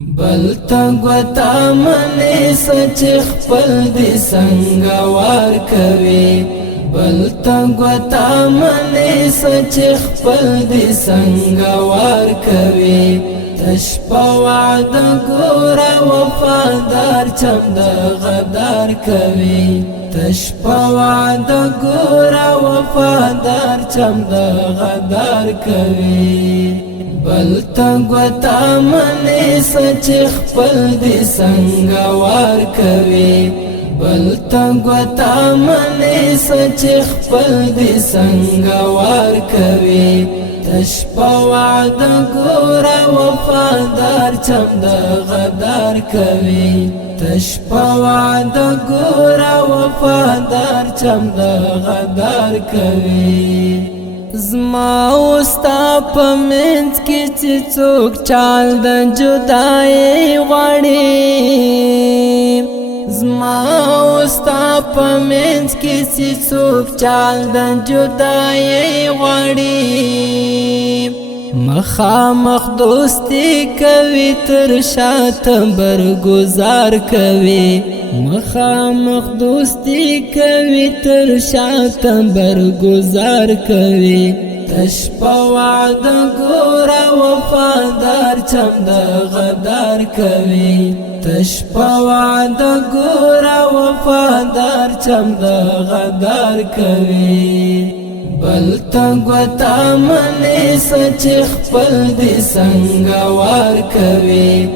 بلتا گوتا منی سچ خپل دی سنگوار کوي بلتا گوتا منی سچ خپل دی سنگوار کوي تشپا وعد گورا وفادار چم دا غدار کوي تشپا وعد گورا وفادار چم دا غدار کوي بلتا گوتا منی سچ خپل دی سنگوار کوي بلتا گوتا منی سچ خپل دی سنگوار کوي تشپا وعد گورا وفادار چم دا غدار کوي تشپا وعد گورا وفادار چم دا غدار کوي زما وستا په منځ کې چې څوک چال د جدای غواړي زما وستا په منځ کې چې څوک چال د جدای غواړي مخامخ دوستی کوي تر شاته برگزار کوي مخامخ دوستی کوي تر شاته برگزار کوي تشپا وعد گورا وفادار چم دا غدار کوي تشپا وعد گورا وفادار چم دا غدار کوي بلتا گوتا منی سچ خپل دی سنگوار کوي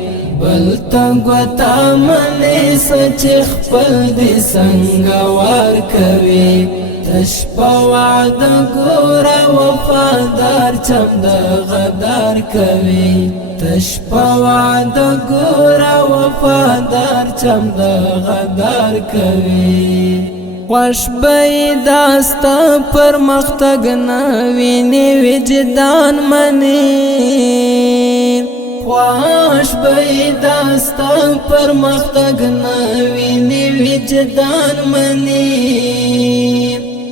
بلتا گوتا منی سچ خپل دی سنگوار کوي تشپا وعد گورا وفادار چم دا غدار کوي تشپا وعد گورا وفادار چم دا غدار کوي خوش بی داستا پر مختگ نوینی وجدان منی خوش بی داستا پر مختگ نوینی وجدان منی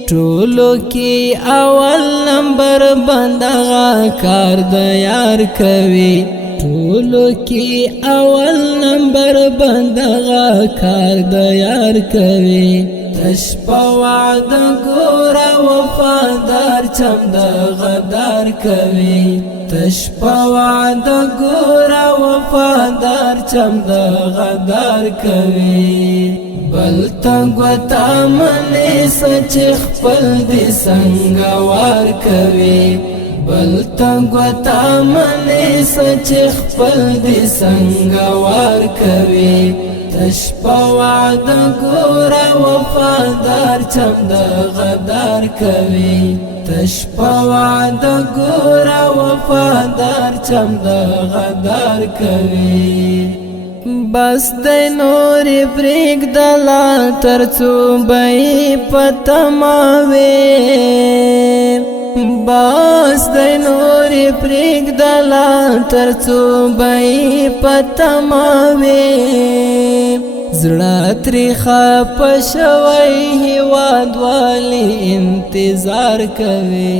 ټولو کی اول نمبر بندغا کار د یار کوي ټولو کی اول نمبر بندغا کار د یار کوي تشپا وعد گورا وفادار چم دا غدار کوي تشپا وعد گورا وفادار چم دا غدار کوي بلتا گوتا منی سچ خپل دی سنگوار کوي بلتا گوتا منی سچ خپل دی سنگوار کوي تشپا وعد گورا وفادار چم دا غدار کوي تشپا وعد گورا وفادار چم دا غدار کوي بس دی نوری پریگ دلا ترڅو بئی پتماوی بس دی نوری پریگ دلا ترڅو بئی پتماوی زړه تریخه پښوی هیواد والی انتظار کوي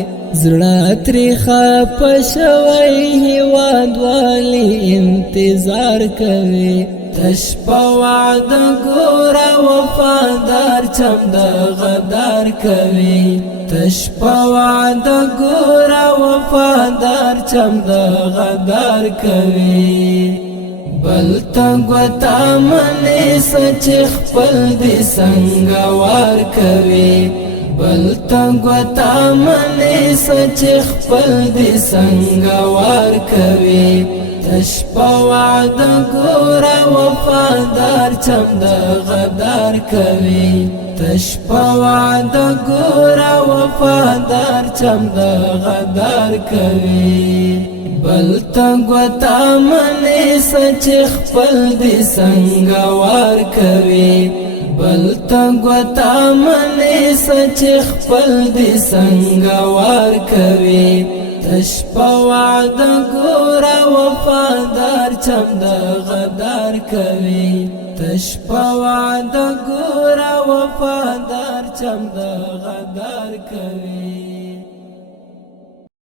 زړه تریخه پښوی هیواد والی انتظار کوي تشپا وعد گورا وفادار چم دا غدار کوي تشپا وعد گورا وفادار چم دا غدار کوي بلتا گوتا منی سچ خپل دی سنگوار کوي بلتا گوتا منی سچ خپل دی سنگوار کوي تشپا وعد گورا وفادار چم دا غدار کوي تشپا وعد گورا وفادار چم دا غدار کوي بلتا گوتا منی سچ خپل دی سنگوار کوي بلتا گوتا منی سچ خپل دی سنگوار کوي تشپا وعد گورا وفادار چم دا غدار کوي تشپا وعد گورا وفادار چم دا غدار کوي